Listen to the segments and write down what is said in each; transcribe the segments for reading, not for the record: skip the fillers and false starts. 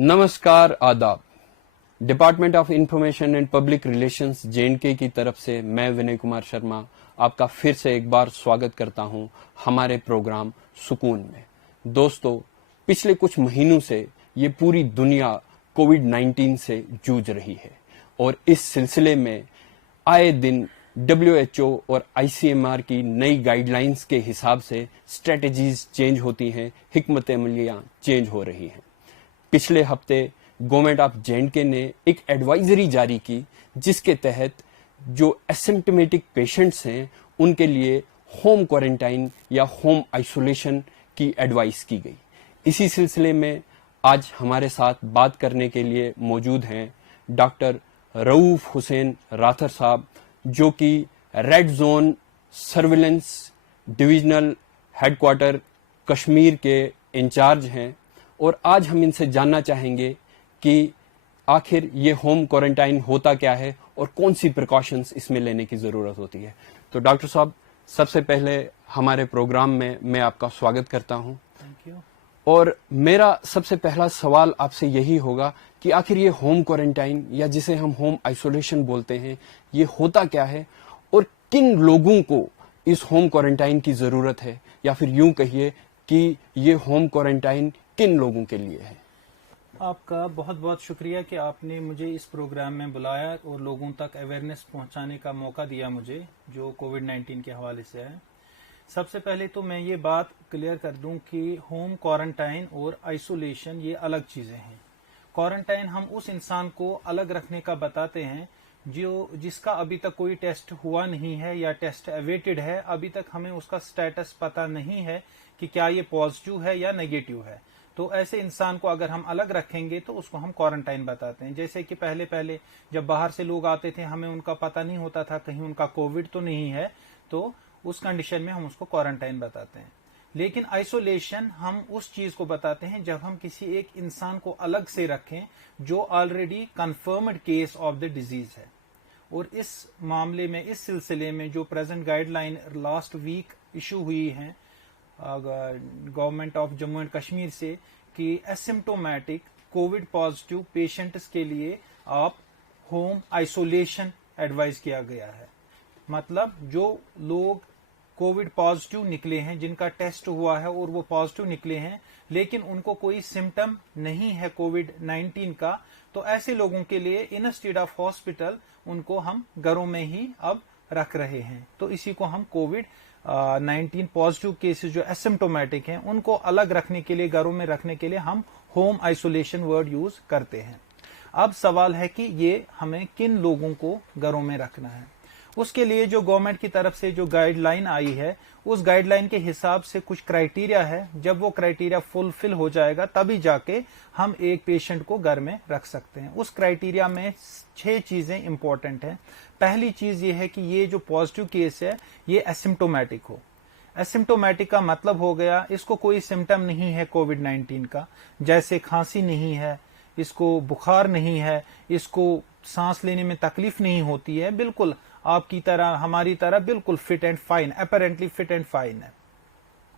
नमस्कार, आदाब। Department of information and public relations JNK की तरफ से मैं विनय कुमार शर्मा आपका फिर से एक बार स्वागत करता हूं हमारे प्रोग्राम सुकून में। दोस्तों, पिछले कुछ महीनों से ये पूरी दुनिया कोविड-19 से जूझ रही है और इस सिलसिले में आए दिन WHO और ICMR की नई गाइडलाइंस के हिसाब से स्ट्रेटजीज चेंज होती हैं, हिकमत अमलियां चेंज हो रही हैं। पिछले हफ्ते गवर्नमेंट ऑफ JNK ने एक एडवाइजरी जारी की जिसके तहत जो एसिम्प्टोमेटिक पेशेंट्स हैं उनके लिए होम क्वारंटाइन या होम आइसोलेशन की एडवाइस की गई। इसी सिलसिले में आज हमारे साथ बात करने के लिए मौजूद हैं डॉक्टर रऊफ हुसैन राथर साहब, जो कि red zone surveillance divisional headquarter Kashmir के इंचार्ज हैं। और आज हम इनसे जानना चाहेंगे कि आखिर ये होम क्वारंटाइन होता क्या है और कौन सी प्रिकॉशंस इसमें लेने की जरूरत होती है। तो डॉक्टर साहब, सबसे पहले हमारे प्रोग्राम में मैं आपका स्वागत करता हूं। Thank you. और मेरा सबसे पहला सवाल आपसे यही होगा कि आखिर ये होम क्वारंटाइन या जिसे हम होम आइसोलेशन बोलते हैं, ये होता क्या है और किन लोगों को इस होम क्वारंटाइन की जरूरत है, या फिर यूं कहिए कि ये होम क्वारंटाइन किन लोगों के लिए है। आपका बहुत बहुत शुक्रिया कि आपने मुझे इस प्रोग्राम में बुलाया और लोगों तक अवेयरनेस पहुंचाने का मौका दिया मुझे, जो कोविड-19 के हवाले से है। सबसे पहले तो मैं ये बात क्लियर कर दूं कि होम क्वारंटाइन और आइसोलेशन ये अलग चीजें हैं। क्वारंटाइन हम उस इंसान को अलग रखने का बताते हैं जिसका अभी तक कोई टेस्ट हुआ नहीं है या टेस्ट अवेटेड है। अभी तक हमें उसका स्टेटस पता नहीं है कि क्या ये पॉजिटिव है या नेगेटिव है। तो ऐसे इंसान को अगर हम अलग रखेंगे तो उसको हम क्वारंटाइन बताते हैं। जैसे कि पहले जब बाहर से लोग आते थे, हमें उनका पता नहीं होता था कहीं उनका कोविड तो नहीं है, तो उस कंडीशन में हम उसको क्वारंटाइन बताते हैं। लेकिन आइसोलेशन हम उस चीज को बताते हैं जब हम किसी एक इंसान को अलग से रखें जो already confirmed case of the disease है। और इस मामले में, इस सिलसिले में जो present guideline last week issue हुई है government of Jammu and Kashmir से कि एसिम्प्टोमेटिक कोविड पॉजिटिव पेशेंट्स के लिए आप होम आइसोलेशन एडवाइज किया गया है। मतलब जो लोग कोविड पॉजिटिव निकले हैं, जिनका टेस्ट हुआ है और वो पॉजिटिव निकले हैं, लेकिन उनको कोई सिम्टम नहीं है कोविड-19 का, तो ऐसे लोगों के लिए इंस्टेड ऑफ हॉस्पिटल उनको हम घरों में ही अब रख रहे हैं। तो इसी को हम कोविड-19 पॉजिटिव केसेस जो एसिम्प्टोमेटिक हैं उनको अलग रखने के लिए, घरों में रखने के लिए हम होम आइसोलेशन वर्ड यूज करते हैं। अब सवाल है कि ये हमें किन लोगों को घरों में रखना है। उसके लिए जो गवर्नमेंट की तरफ से जो गाइडलाइन आई है, उस गाइडलाइन के हिसाब से कुछ क्राइटेरिया है। जब वो क्राइटेरिया फुलफिल हो जाएगा तभी जाके हम एक पेशेंट को घर में रख सकते हैं। उस क्राइटेरिया में 6 चीजें इंपॉर्टेंट हैं। पहली चीज ये है कि ये जो पॉजिटिव केस है ये एसिम्प्टोमेटिक हो। एसिम्प्टोमेटिक का मतलब हो गया इसको कोई सिम्टम नहीं है कोविड-19 का, जैसे खांसी नहीं है, इसको बुखार नहीं है, इसको सांस लेने में तकलीफ नहीं होती है, बिल्कुल आपकी तरह, हमारी तरह बिल्कुल fit and fine, apparently fit and fine है।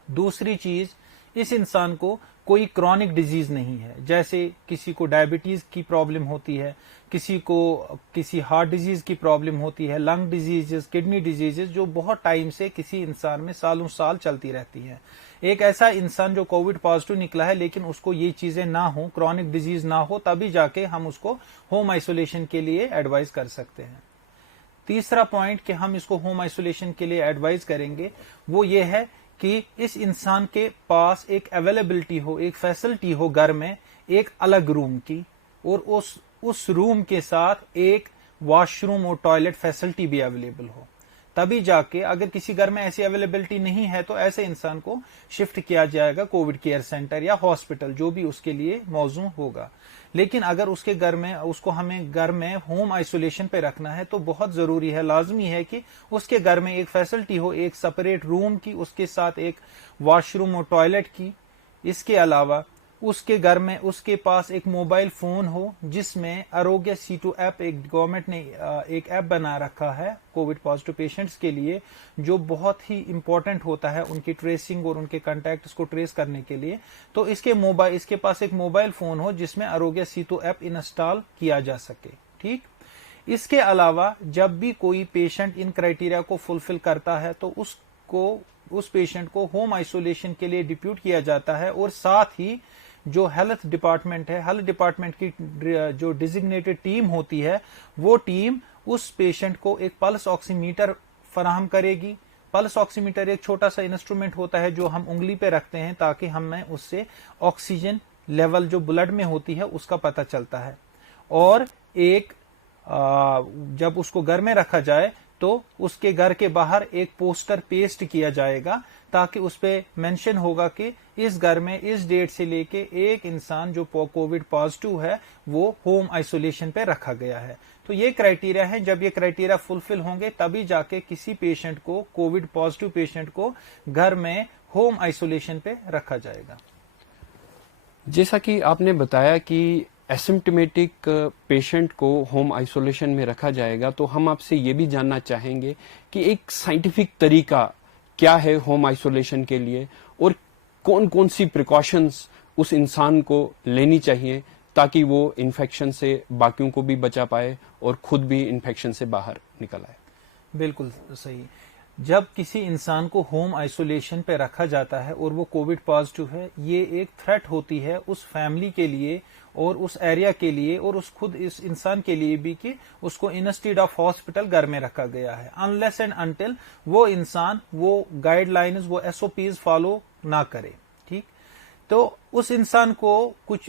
दूसरी चीज, इस इंसान को कोई क्रॉनिक डिजीज नहीं है, जैसे किसी को डायबिटीज की प्रॉब्लम होती है, किसी को किसी हार्ट डिजीज की प्रॉब्लम होती है, लंग डिजीजेस, किडनी डिजीजेस जो बहुत टाइम से किसी इंसान में सालों साल चलती रहती है। एक ऐसा इंसान जो कोविड पॉजिटिव निकला है लेकिन उसको ये चीजें ना हो, क्रॉनिक डिजीज ना हो, तभी जाके हम उसको होम आइसोलेशन के लिए एडवाइज कर सकते हैं। तीसरा पॉइंट कि हम इसको होम आइसोलेशन के लिए एडवाइज करेंगे वो ये है कि इस इंसान के पास एक अवेलेबिलिटी हो, एक फैसिलिटी हो घर में एक अलग रूम की, और उस रूम के साथ एक वॉशरूम और टॉयलेट फैसिलिटी भी अवेलेबल हो। तभी जाके, अगर किसी घर में ऐसी अवेलेबिलिटी नहीं है तो ऐसे इंसान को शिफ्ट किया जाएगा कोविड केयर सेंटर या हॉस्पिटल, जो भी उसके लिए मौजूद होगा। लेकिन अगर उसके घर में, उसको हमें घर में होम आइसोलेशन पे रखना है तो बहुत जरूरी है, लाजमी है कि उसके घर में एक फैसिलिटी हो, एक सेपरेट रूम की, उसके साथ एक वॉशरूम और टॉयलेट की। इसके अलावा उसके घर में उसके पास एक मोबाइल फोन हो जिसमें आरोग्य C2 ऐप, एक गवर्नमेंट ने एक ऐप बना रखा है कोविड पॉजिटिव पेशेंट्स के लिए, जो बहुत ही इंपॉर्टेंट होता है उनकी ट्रेसिंग और उनके कॉन्टैक्ट्स को ट्रेस करने के लिए। तो इसके पास एक मोबाइल फोन हो जिसमें आरोग्य C2 ऐप इंस्टॉल किया जा सके। ठीक, इसके अलावा जब भी कोई पेशेंट इन क्राइटेरिया को फुलफिल करता है तो उस पेशेंट को होम आइसोलेशन के लिए डिप्यूट किया जाता है, और साथ ही जो हेल्थ डिपार्टमेंट है, हेल्थ डिपार्टमेंट की जो डिजिग्नेटेड टीम होती है, वो टीम उस पेशेंट को एक पल्स ऑक्सीमीटर फराहम करेगी। पल्स ऑक्सीमीटर एक छोटा सा इंस्ट्रूमेंट होता है जो हम उंगली पे रखते हैं ताकि हमें उससे ऑक्सीजन लेवल जो ब्लड में होती है उसका पता चलता है। और जब उसको घर में रखा जाए तो उसके घर के बाहर एक पोस्टर पेस्ट किया जाएगा ताकि उस पे मेंशन होगा कि इस घर में इस डेट से लेके एक इंसान जो कोविड पॉजिटिव है वो होम आइसोलेशन पे रखा गया है। तो ये क्राइटेरिया है, जब ये क्राइटेरिया फुलफिल होंगे तभी जाके किसी पेशेंट को, कोविड पॉजिटिव पेशेंट को घर में होम आइसोलेशन पे रखा जाएगा। जैसा कि आपने बताया कि एसिम्प्टोमेटिक पेशेंट को होम आइसोलेशन में रखा जाएगा, तो हम आपसे ये भी जानना चाहेंगे कि एक साइंटिफिक तरीका क्या है होम आइसोलेशन के लिए, और कौन कौन सी प्रिकॉशंस उस इंसान को लेनी चाहिए ताकि वो इन्फेक्शन से बाकियों को भी बचा पाए और खुद भी इन्फेक्शन से बाहर निकल आए। बिल्कुल सही। जब किसी इंसान को होम आइसोलेशन पे रखा जाता है और वो कोविड पॉजिटिव है, ये एक थ्रेट होती है उस फैमिली के लिए और उस एरिया के लिए और इस इंसान के लिए भी कि उसको इंस्टीड ऑफ हॉस्पिटल घर में रखा गया है, अनलेस एंड अनटिल वो इंसान वो गाइडलाइंस, वो SOPs फॉलो ना करे। ठीक, तो उस इंसान को कुछ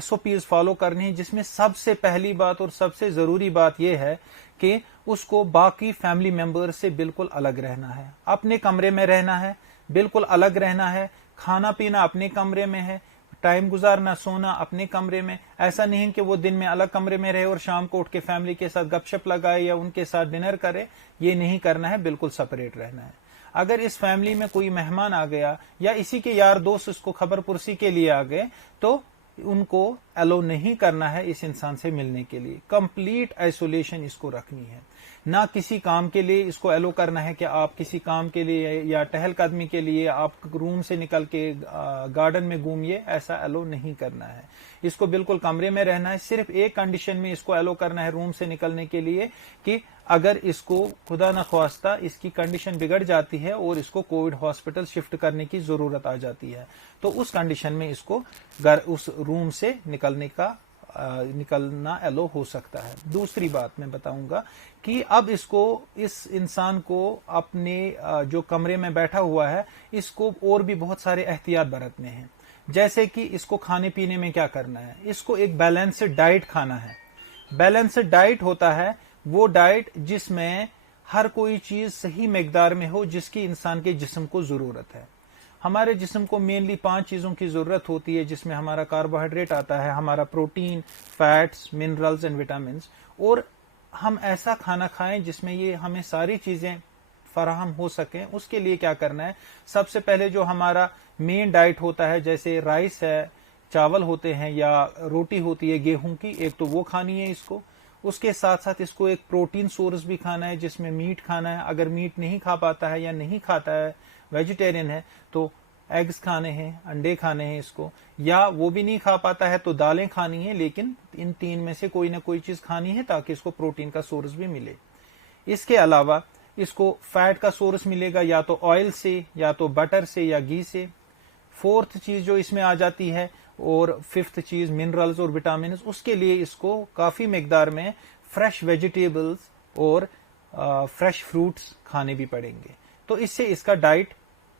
SOPs फॉलो करनी है, जिसमें सबसे पहली बात और सबसे जरूरी बात यह है कि उसको बाकी फैमिली मेंबर से बिल्कुल अलग रहना है, अपने कमरे में रहना है, बिल्कुल अलग रहना है, खाना पीना अपने कमरे में है, टाइम गुजारना, सोना अपने कमरे में। ऐसा नहीं कि वो दिन में अलग कमरे में रहे और शाम को उठ के फैमिली के साथ गपशप लगाए या उनके साथ डिनर करे, ये नहीं करना है, बिल्कुल सेपरेट रहना है। अगर इस फैमिली में कोई मेहमान आ गया या इसी के यार दोस्त इसको खबर पुरसी के लिए आ गए तो उनको अलो नहीं करना है इस इंसान से मिलने के लिए। कंप्लीट आइसोलेशन इसको रखनी है, ना किसी काम के लिए इसको अलो करना है कि आप किसी काम के लिए या टहलकदमी के लिए आप रूम से निकल के गार्डन में घूमिए, ऐसा अलो नहीं करना है। इसको बिल्कुल कमरे में रहना है। सिर्फ एक कंडीशन में इसको अलो करना है रूम से निकलने के लिए कि अगर इसको खुदा न ख्वास्ता इसकी कंडीशन बिगड़ जाती है और इसको कोविड हॉस्पिटल शिफ्ट करने की जरूरत आ जाती है, तो उस कंडीशन में इसको उस रूम से निकलना अलो हो सकता है। दूसरी बात मैं बताऊंगा कि अब इस इंसान को अपने जो कमरे में बैठा हुआ है इसको और भी बहुत सारे एहतियात बरतने हैं। जैसे कि इसको खाने पीने में क्या करना है, इसको एक बैलेंस्ड डाइट खाना है। बैलेंस्ड डाइट होता है वो डाइट जिसमें हर कोई चीज सही मिकदार में हो जिसकी इंसान के जिस्म को जरूरत है। हमारे जिस्म को मेनली 5 चीजों की जरूरत होती है, जिसमें हमारा कार्बोहाइड्रेट आता है, हमारा protein, fats, minerals and vitamin. और हम ऐसा खाना खाएं जिसमें ये हमें सारी चीजें फराहम हो सकें। उसके लिए क्या करना है, सबसे पहले जो हमारा मेन डाइट होता है, जैसे राइस है, चावल होते हैं या रोटी होती है गेहूं की, एक तो वो खानी है इसको। उसके साथ साथ इसको एक प्रोटीन सोर्स भी खाना है जिसमें मीट खाना है। अगर मीट नहीं खा पाता है या नहीं खाता है, वेजिटेरियन है, तो एग्स खाने हैं, अंडे खाने हैं इसको। या वो भी नहीं खा पाता है तो दालें खानी है, लेकिन इन 3 में से कोई ना कोई चीज खानी है ताकि इसको प्रोटीन का सोर्स भी मिले। इसके अलावा इसको फैट का सोर्स मिलेगा या तो ऑयल से, या तो बटर से, या घी से। 4th चीज जो इसमें आ जाती है और 5th चीज मिनरल्स और विटामिन, उसके लिए इसको काफी मिकदार में फ्रेश वेजिटेबल्स और फ्रेश फ्रूट्स खाने भी पड़ेंगे। तो इससे इसका डाइट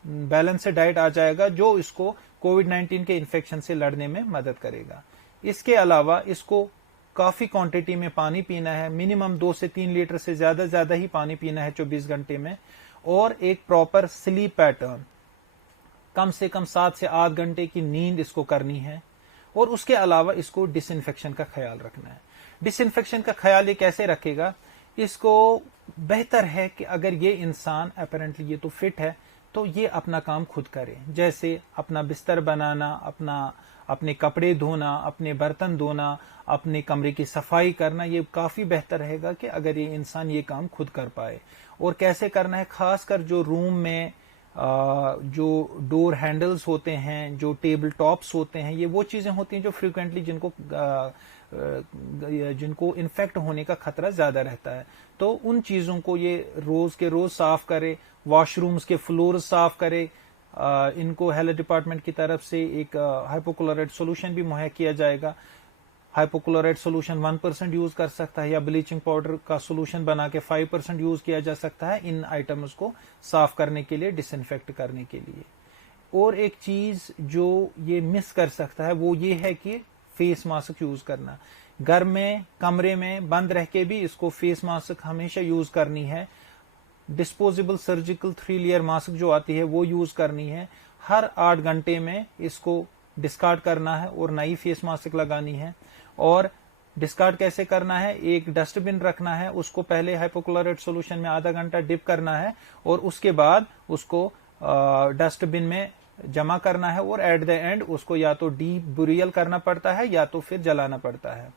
बैलेंस डाइट आ जाएगा जो इसको कोविड-19 के इन्फेक्शन से लड़ने में मदद करेगा। इसके अलावा इसको काफी क्वांटिटी में पानी पीना है, मिनिमम 2 से 3 लीटर से ज्यादा ही पानी पीना है 24 घंटे में। और एक प्रॉपर स्लीप पैटर्न, कम से कम 7 से 8 घंटे की नींद इसको करनी है। और उसके अलावा इसको डिसइंफेक्शन का ख्याल रखना है। डिसइंफेक्शन का ख्याल ये कैसे रखेगा, इसको बेहतर है कि अगर ये इंसान अपेरेंटली ये तो फिट है, तो तो ये अपना काम खुद करे, जैसे अपना बिस्तर बनाना, अपने कपड़े धोना, अपने बर्तन धोना, अपने कमरे की सफाई करना। ये काफी बेहतर रहेगा कि अगर ये इंसान ये काम खुद कर पाए। और कैसे करना है, खासकर जो रूम में जो डोर हैंडल्स होते हैं, जो टेबल टॉप्स होते हैं, ये वो चीजें होती हैं जो फ्रिक्वेंटली जिनको इन्फेक्ट होने का खतरा ज्यादा रहता है। तो उन चीजों को ये रोज के रोज साफ करे। वॉशरूम्स के फ्लोर साफ करे। इनको हेल्थ डिपार्टमेंट की तरफ से एक हाइपोक्लोराइड सोल्यूशन भी मुहैया किया जाएगा। हाइपोक्लोराइड सोल्यूशन 1% यूज कर सकता है, या ब्लीचिंग पाउडर का सोल्यूशन बना के 5% यूज किया जा सकता है इन आइटम्स को साफ करने के लिए, डिसइंफेक्ट करने के लिए। और एक चीज जो ये मिस कर सकता है वो ये है कि फेस मास्क यूज करना। घर में कमरे में बंद रह के भी इसको फेस मास्क हमेशा यूज करनी है। डिस्पोजेबल सर्जिकल 3 लेयर मास्क जो आती है वो यूज करनी है। हर 8 घंटे में इसको डिस्कार्ड करना है और नई फेस मास्क लगानी है। और डिस्कार्ड कैसे करना है, एक डस्टबिन रखना है, उसको पहले हाइपोक्लोराइड सोल्यूशन में आधा घंटा डिप करना है और उसके बाद उसको डस्टबिन में जमा करना है और एट द एंड उसको या तो डीबुरियल करना पड़ता है या तो फिर जलाना पड़ता है।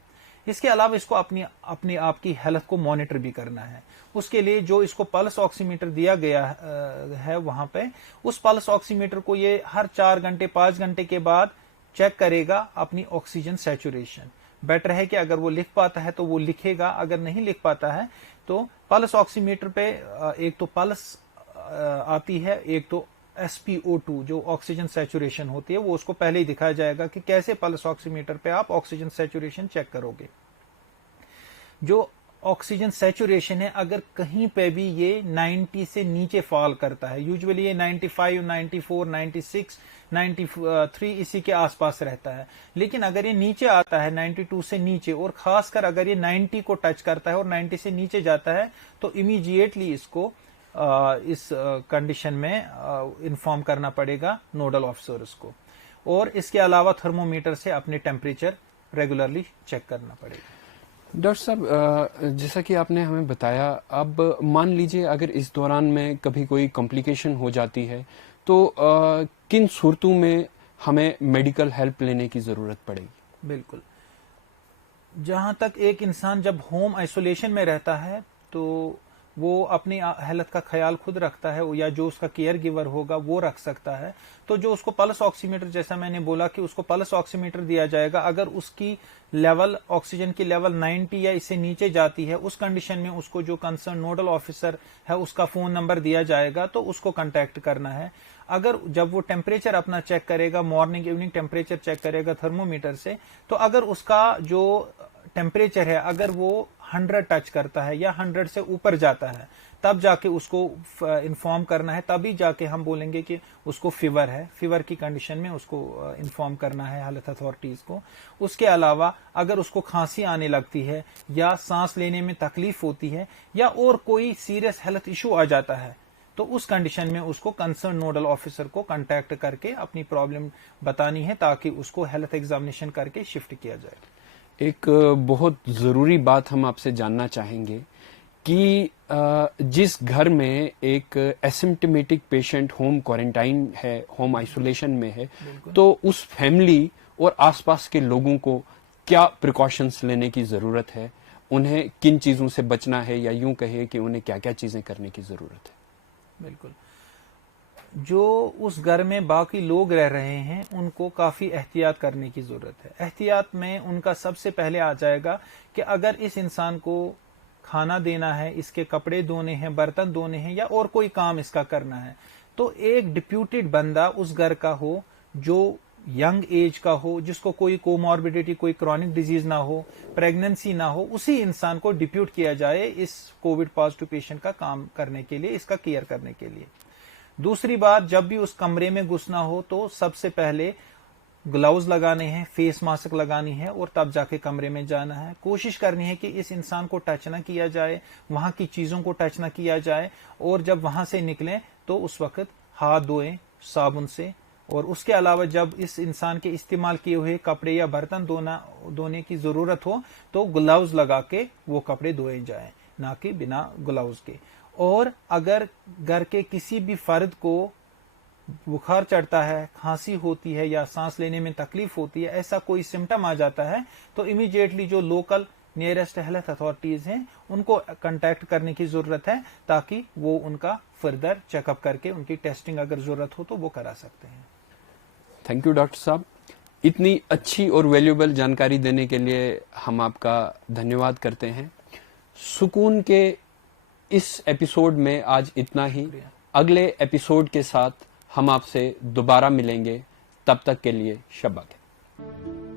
इसके अलावा इसको अपनी आप की हेल्थ को मॉनिटर भी करना है। उसके लिए जो इसको पल्स ऑक्सीमीटर दिया गया है वहां पे, उस पल्स ऑक्सीमीटर को ये हर 4 घंटे 5 घंटे के बाद चेक करेगा अपनी ऑक्सीजन सैचुरेशन। बेटर है कि अगर वो लिख पाता है तो वो लिखेगा, अगर नहीं लिख पाता है तो पल्स ऑक्सीमीटर पे एक तो पल्स आती है, एक तो SpO2 जो ऑक्सीजन सैचुरेशन होती है वो उसको पहले ही दिखाया जाएगा कि कैसे पल्स ऑक्सीमीटर पे आप ऑक्सीजन सैचुरेशन चेक करोगे। जो ऑक्सीजन सैचुरेशन है अगर कहीं पे भी ये 90 से नीचे फॉल करता है, यूजुअली ये 95, 94, 96, 93 इसी के आसपास रहता है, लेकिन अगर ये नीचे आता है 92 से नीचे और खासकर अगर ये 90 को टच करता है और 90 से नीचे जाता है तो इमीडिएटली इसको इस कंडीशन में इन्फॉर्म करना पड़ेगा नोडल ऑफिसर्स को। और इसके अलावा थर्मोमीटर से अपने टेम्परेचर रेगुलरली चेक करना पड़ेगा। डॉक्टर साहब, जैसा कि आपने हमें बताया, अब मान लीजिए अगर इस दौरान में कभी कोई कॉम्प्लिकेशन हो जाती है तो किन सूरतों में हमें मेडिकल हेल्प लेने की जरूरत पड़ेगी? बिल्कुल, जहां तक एक इंसान जब होम आइसोलेशन में रहता है तो वो अपनी हेल्थ का ख्याल खुद रखता है या जो उसका केयर गिवर होगा वो रख सकता है। तो जो उसको पल्स ऑक्सीमीटर, जैसा मैंने बोला कि उसको पल्स ऑक्सीमीटर दिया जाएगा, अगर उसकी लेवल ऑक्सीजन की लेवल 90 या इससे नीचे जाती है उस कंडीशन में उसको जो कंसर्न नोडल ऑफिसर है उसका फोन नंबर दिया जाएगा तो उसको कांटेक्ट करना है। अगर जब वो टेम्परेचर अपना चेक करेगा, मॉर्निंग इवनिंग टेम्परेचर चेक करेगा थर्मोमीटर से, तो अगर उसका जो टेम्परेचर है अगर वो 100 टच करता है या 100 से ऊपर जाता है तब जाके उसको इन्फॉर्म करना है, तभी जाके हम बोलेंगे कि उसको फीवर है। फीवर की कंडीशन में उसको इन्फॉर्म करना है हेल्थ अथॉरिटीज को। उसके अलावा अगर उसको खांसी आने लगती है या सांस लेने में तकलीफ होती है या और कोई सीरियस हेल्थ इशू आ जाता है तो उस कंडीशन में उसको कंसर्न नोडल ऑफिसर को कांटेक्ट करके अपनी प्रॉब्लम बतानी है ताकि उसको हेल्थ एग्जामिनेशन करके शिफ्ट किया जाए। एक बहुत जरूरी बात हम आपसे जानना चाहेंगे कि जिस घर में एक एसिम्प्टोमेटिक पेशेंट होम क्वारंटाइन है, होम आइसोलेशन में है, तो उस फैमिली और आसपास के लोगों को क्या प्रिकॉशंस लेने की जरूरत है, उन्हें किन चीजों से बचना है, या यूं कहे कि उन्हें क्या क्या चीजें करने की जरूरत है? बिल्कुल, जो उस घर में बाकी लोग रह रहे हैं उनको काफी एहतियात करने की जरूरत है। एहतियात में उनका सबसे पहले आ जाएगा कि अगर इस इंसान को खाना देना है, इसके कपड़े धोने हैं, बर्तन धोने हैं या और कोई काम इसका करना है, तो एक डिप्यूटेड बंदा उस घर का हो जो यंग एज का हो, जिसको कोई कोमॉर्बिडिटी, कोई क्रॉनिक डिजीज ना हो, प्रेगनेंसी ना हो, उसी इंसान को डिप्यूट किया जाए इस कोविड पॉजिटिव पेशेंट का काम करने के लिए, इसका केयर करने के लिए। दूसरी बात, जब भी उस कमरे में घुसना हो तो सबसे पहले ग्लव्स लगाने हैं, फेस मास्क लगानी है और तब जाके कमरे में जाना है। कोशिश करनी है कि इस इंसान को टच ना किया जाए, वहां की चीजों को टच ना किया जाए, और जब वहां से निकलें तो उस वक्त हाथ धोएं साबुन से। और उसके अलावा जब इस इंसान के इस्तेमाल किए हुए कपड़े या बर्तन धोने की जरूरत हो तो ग्लव्स लगा के वो कपड़े धोए जाएं, ना कि बिना ग्लव्स के। और अगर घर के किसी भी फर्द को बुखार चढ़ता है, खांसी होती है या सांस लेने में तकलीफ होती है, ऐसा कोई सिम्टम आ जाता है तो इमीडिएटली जो लोकल नियरेस्ट हेल्थ अथॉरिटीज हैं उनको कांटेक्ट करने की जरूरत है, ताकि वो उनका फर्दर चेकअप करके उनकी टेस्टिंग अगर जरूरत हो तो वो करा सकते हैं। थैंक यू डॉक्टर साहब, इतनी अच्छी और वैल्यूएबल जानकारी देने के लिए हम आपका धन्यवाद करते हैं। सुकून के इस एपिसोड में आज इतना ही। अगले एपिसोड के साथ हम आपसे दोबारा मिलेंगे, तब तक के लिए शब्बा खैर।